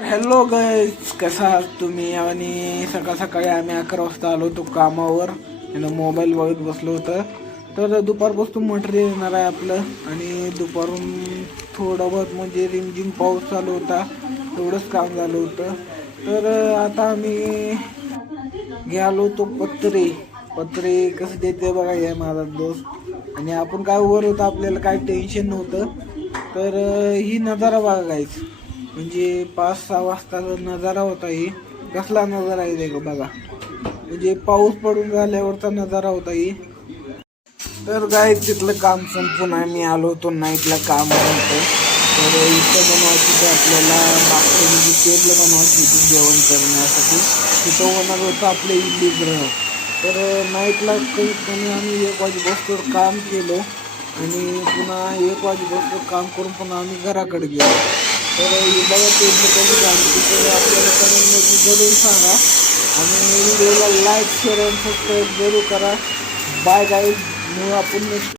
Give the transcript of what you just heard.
Hello guys, कसा आहात तुम्ही? आणि सकाळ सकाळी आम्ही 11 वाजता आलो होतो कामावर आणि मोबाईल बघत बसलो होतं. तर दुपारपासून मटेरियल येणार आहे आपलं आणि दुपारून थोडं बहुत म्हणजे रिमझिम पाऊस चालू होता, तेवढंच काम झालं होतं. तर आता आम्ही गेलो होतो पत्रे पत्रे कसं देते बघा, हे माझा दोस्त. आणि आपण काय वर होतं, आपल्याला काय टेन्शन नव्हतं. तर ही नजारा बघा गाईज, म्हणजे 5-6 वाजता नजारा होता. ही कसला नजारा आहे का बघा, म्हणजे पाऊस पडून झाल्यावरचा नजारा होता ही. तर काय तिथलं काम संपून आम्ही आलो होतो नाईटला काम होतं. तर इथं बनवायची ते आपल्याला मागचं म्हणजे टेबल बनवायची होती जेवण करण्यासाठी. तिथं होणार होतं आपलं इडली ग्रह. तर नाईटला कमीत कमी आम्ही 1 वाजेपासून काम केलं आणि पुन्हा 1 वाजेपासून काम करून पुन्हा आम्ही घराकडे गेलो. तर बघा टेबल कधी झाली तर आपल्याला कमेंटमध्ये जरूर सांगा आणि व्हिडिओला लाईक शेअर आणि सबस्क्राईब जरूर करा. बाय गाईज, मग आपण नेक्स्ट